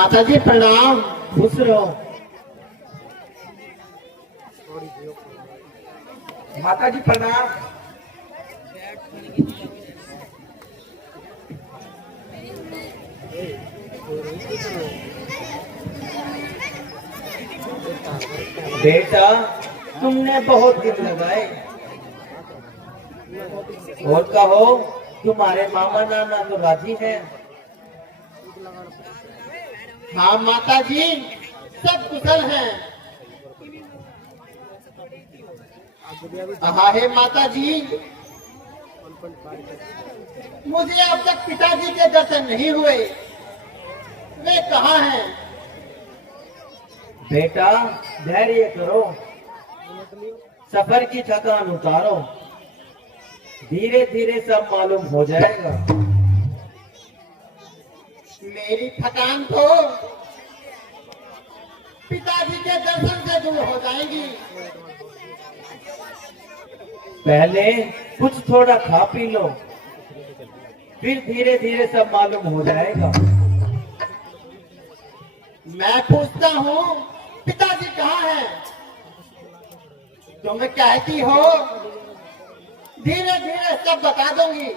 माता जी प्रणाम। खुश रहो। माता जी प्रणाम। बेटा तुमने बहुत दिन लगाए, और कहो तुम्हारे मामा नाना तो राजी हैं। हाँ माता जी सब कुशल हैं। हाँ हे माता जी, मुझे अब तक पिताजी के दर्शन नहीं हुए, वे कहाँ हैं? बेटा धैर्य करो, सफर की थकान उतारो, धीरे धीरे सब मालूम हो जाएगा। मेरी थकान तो पिताजी के दर्शन से दूर हो जाएगी। पहले कुछ थोड़ा खा पी लो, फिर धीरे धीरे सब मालूम हो जाएगा। मैं पूछता हूँ पिताजी कहाँ हैं? तुम कहती हो धीरे धीरे सब बता दूंगी,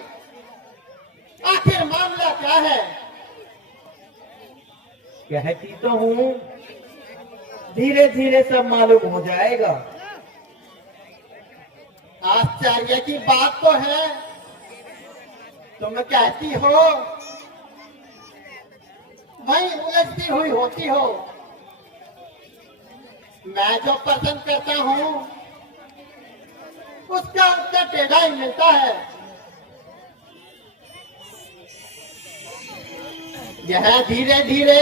आखिर मामला क्या है? कहती तो हूँ धीरे धीरे सब मालूम हो जाएगा। आश्चर्य की बात तो है, तुम कहती हो वही उलझती हुई होती हो। मैं जो पसंद करता हूँ उसका उत्तर टेढ़ा ही मिलता है। यह धीरे धीरे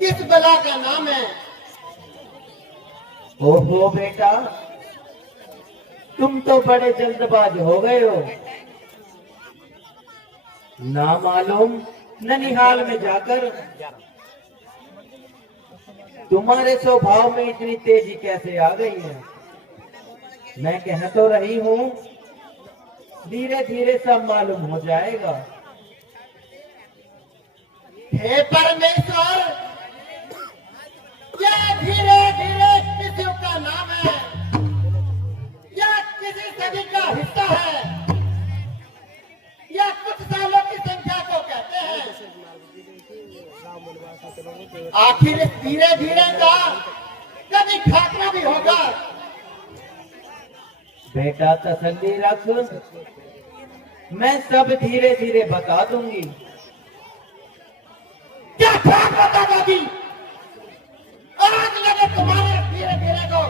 किस बला का नाम है? ओहो बेटा, तुम तो बड़े जल्दबाज हो गए हो। ना मालूम ननिहाल में जाकर तुम्हारे स्वभाव में इतनी तेजी कैसे आ गई है। मैं कह तो रही हूँ धीरे धीरे सब मालूम हो जाएगा। हे परमेश्वर, यह धीरे धीरे किस युग का नाम है? यह किसी सदी का हिस्सा है या कुछ सालों की संख्या को कहते हैं? आखिर इस धीरे धीरे का कभी खात्मा भी होगा। बेटा तसल्ली रख, मैं सब धीरे धीरे बता दूंगी। क्या ख्याल बता दादी, आज लगे तुम्हारे धीरे धीरे को।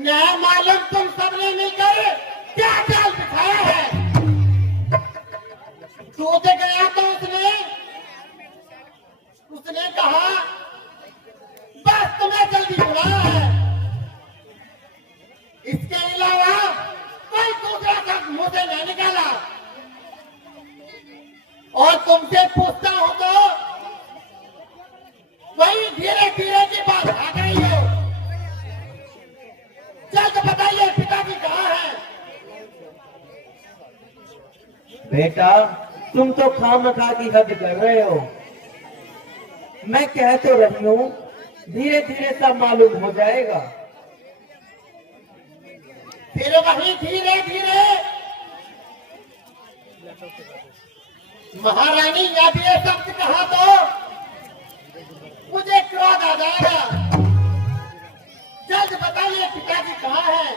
न मालूम तुम सबने मिलकर क्या चाल बिठाया है। दूध गया तो उसने कहा बस तुम्हें जल्दी बुलाना है, इसके अलावा कोई दूसरा शब्द मुंह से नहीं निकाला। और तुमसे पूछता हूं तो वही धीरे धीरे की बात आ गई हो। जल्द बताइए पिताजी कहाँ हैं? बेटा तुम तो खामखा की हद कर रहे हो। मैं कह तो रही हूँ धीरे धीरे सब मालूम हो जाएगा। फिर वही धीरे धीरे महारानी या भी ये शब्द कहा तो मुझे क्रोध आ जाएगा। जल्द बताइए पिताजी कहाँ हैं?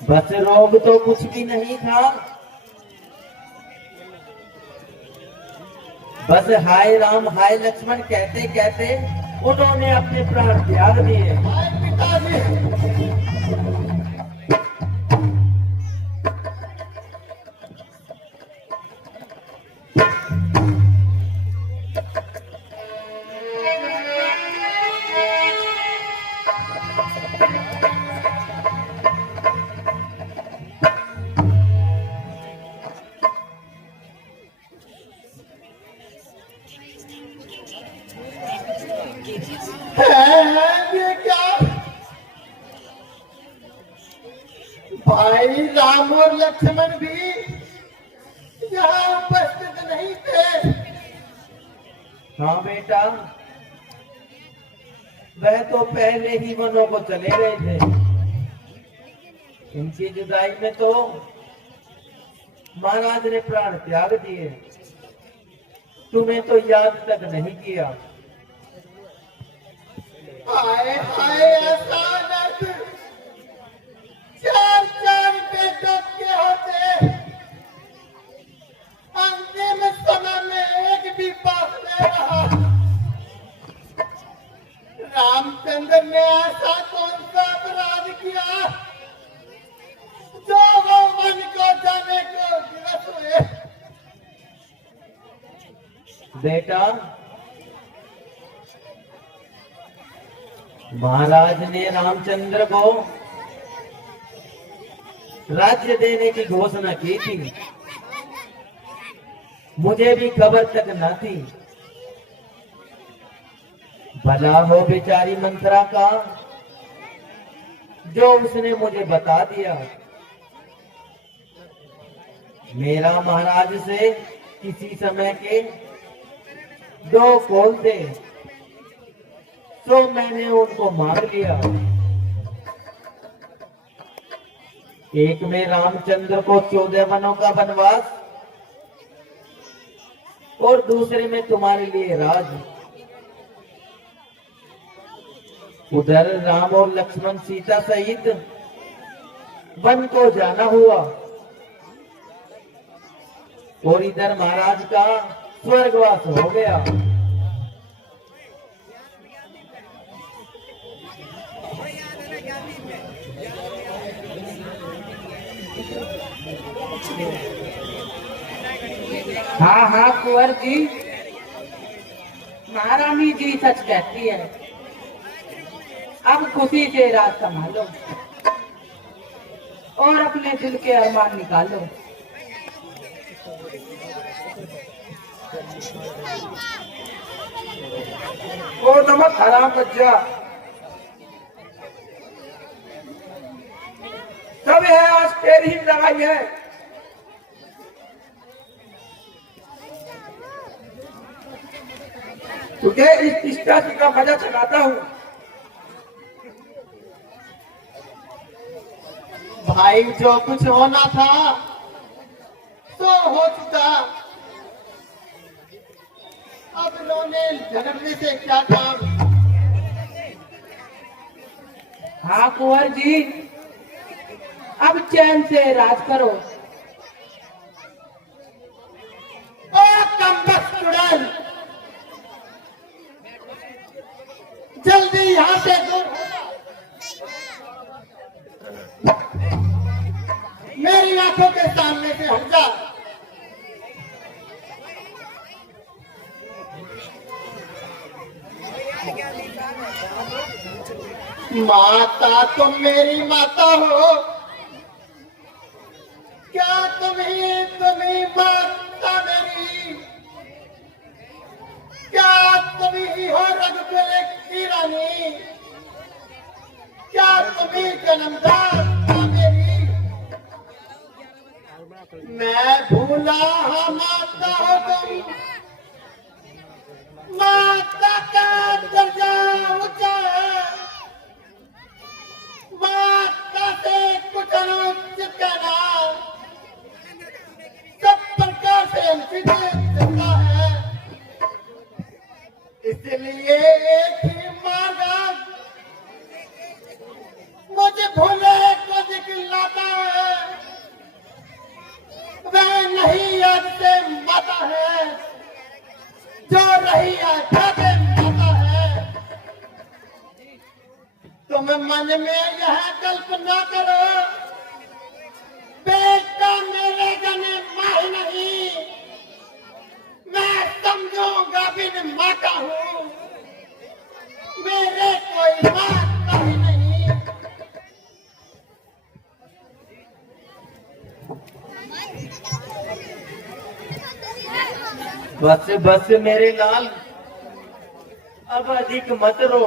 बस रोग तो कुछ भी नहीं था, बस हाय राम हाय लक्ष्मण कहते कहते उन्होंने अपने प्राण त्याग दिए। हाय पिताजी। ये क्या और लक्ष्मण भी यहाँ उपस्थित नहीं थे। हाँ बेटा, वह तो पहले ही वनों को चले गए थे। इनकी जुदाई में तो महाराज ने प्राण त्याग दिए, तुम्हें तो याद तक नहीं किया। हाय हाय, ऐसा नर्क चार चार बेटों के होते अंतिम समय में एक भी पास नहीं रहा। रामचंद्र ने ऐसा कौन सा अपराध किया जो वो मन को जाने को विवश हुए। बेटा, महाराज ने रामचंद्र को राज्य देने की घोषणा की थी, मुझे भी खबर तक न थी। भला हो बेचारी मंत्रा का जो उसने मुझे बता दिया। मेरा महाराज से किसी समय के 2 कौल थे, तो मैंने उनको मांग लिया। एक में रामचंद्र को 14 वनों का वनवास और दूसरे में तुम्हारे लिए राज। उधर राम और लक्ष्मण सीता सहित वन को जाना हुआ और इधर महाराज का स्वर्गवास हो गया। हाँ हाँ कुंवर जी, महारानी जी सच कहती है। अब खुशी से राज संभालो और अपने दिल के अरमान निकालो। ओ नमक हराम बच्चा, सब है आज तेरी ही लड़ाई है। तुझे इस स्टार्ट का मजा चलाता हूँ। भाई, जो कुछ होना था तो हो चुका। अब रोने झगड़ने से क्या काम। हाँ कुंवर जी, अब चैन से राज करो। ओ कमबख्त चुड़ैल, जल्दी यहाँ से दूर हो जा। मेरी आंखों के सामने से हट जा। माता, तुम मेरी माता हो क्या? तुम्ही माता मेरी क्या? तुम्ही हो रघुकुल की रानी क्या? तुम्ही जन्मदार मेरी। मैं भूला हाँ माता हो तुम। माता का दर्जा ऊंचा है। माता से कुछ अनुचित कहना सब प्रकार से अनुचित चलता है। इसलिए एक ही मार्ग मुझे भूले को दिखलाता है। वह नहीं याद से माता है जो रही आजादे माता है। तुम मन में यह कल्पना करो बेटा मेरे गने माँ ही नहीं, मैं समझूंगा बिन माँ का हूँ। मेरे कोई माता ही नहीं। बस बस मेरे लाल, अब अधिक मत रो।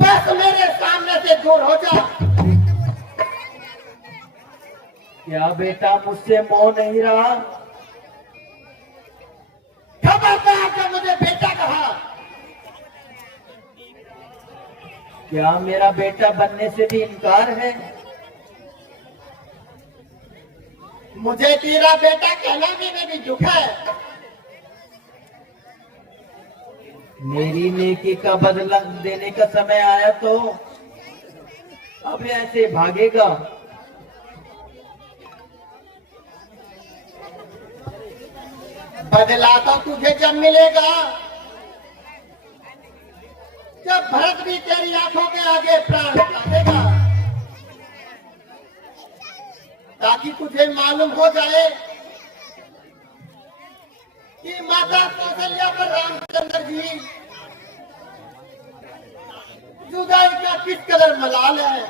बस मेरे सामने से दूर हो जा। क्या बेटा मुझसे मोह नहीं रहा? खबरदार जब मुझे बेटा कहा। क्या मेरा बेटा बनने से भी इनकार है? मुझे तेरा बेटा कहलाने में भी दुख है। मेरी नेकी का बदला देने का समय आया तो अब ऐसे भागेगा? बदला तो तुझे जब मिलेगा जब भरत भी तेरी आंखों के आगे प्राण देगा, ताकि तुझे मालूम हो जाए कि माता कौशल्या पर रामचंद्र जी जुदाई का किस कदर मलाल है।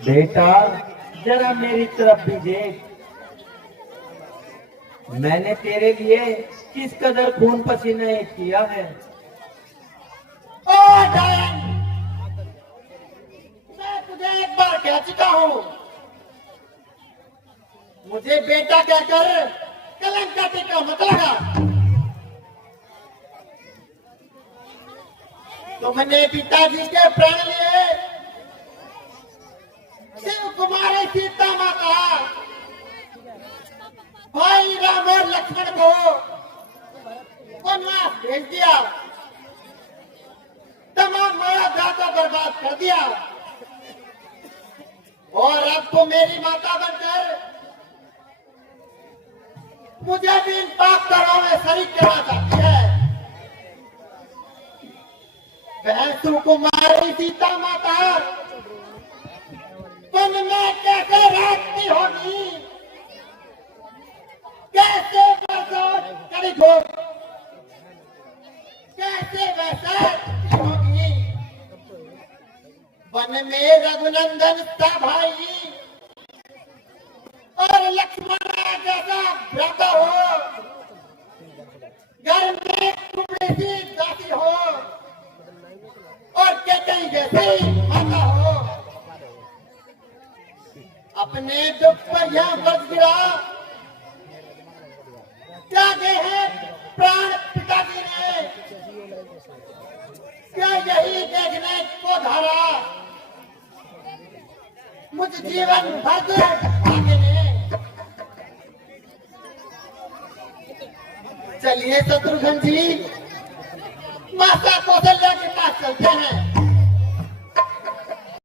बेटा जरा मेरी तरफ भी देख, मैंने तेरे लिए किस कदर खून पसीने किया है। ओ डायन, मैं तुझे एक बार कह चुका हूँ, मुझे बेटा कहकर कलंक का टीका मत लगा। तुमने पिताजी के प्राण लिए शिव कुमारी सीता माता, भाई राम और लक्ष्मण को वनवास भेज दिया, तमाम माया जाता बर्बाद कर दिया, और अब तो मेरी माता बनकर मुझे भी इन पाप कर्मों में शरीक करना चाहती है। बहन सुकुमारी सीता माता वन में कैसे रहती होगी, कैसे बर्दाश्त करी हो, कैसे वैसे होगी। वन में रघुनंदन सा भाई और लक्ष्मण जैसा भ्राता हो, घर में टुकड़ी सी दासी हो, और केकई जैसी माता हो। अपने दुख पर यह वर्ष गिरा, त्यागे हैं प्राण पिताजी ने, क्या यही देखने को धारा मुझ जीवन भर आगे ने। चलिए शत्रुघ्न जी, माता कौशल्या के पास चलते हैं।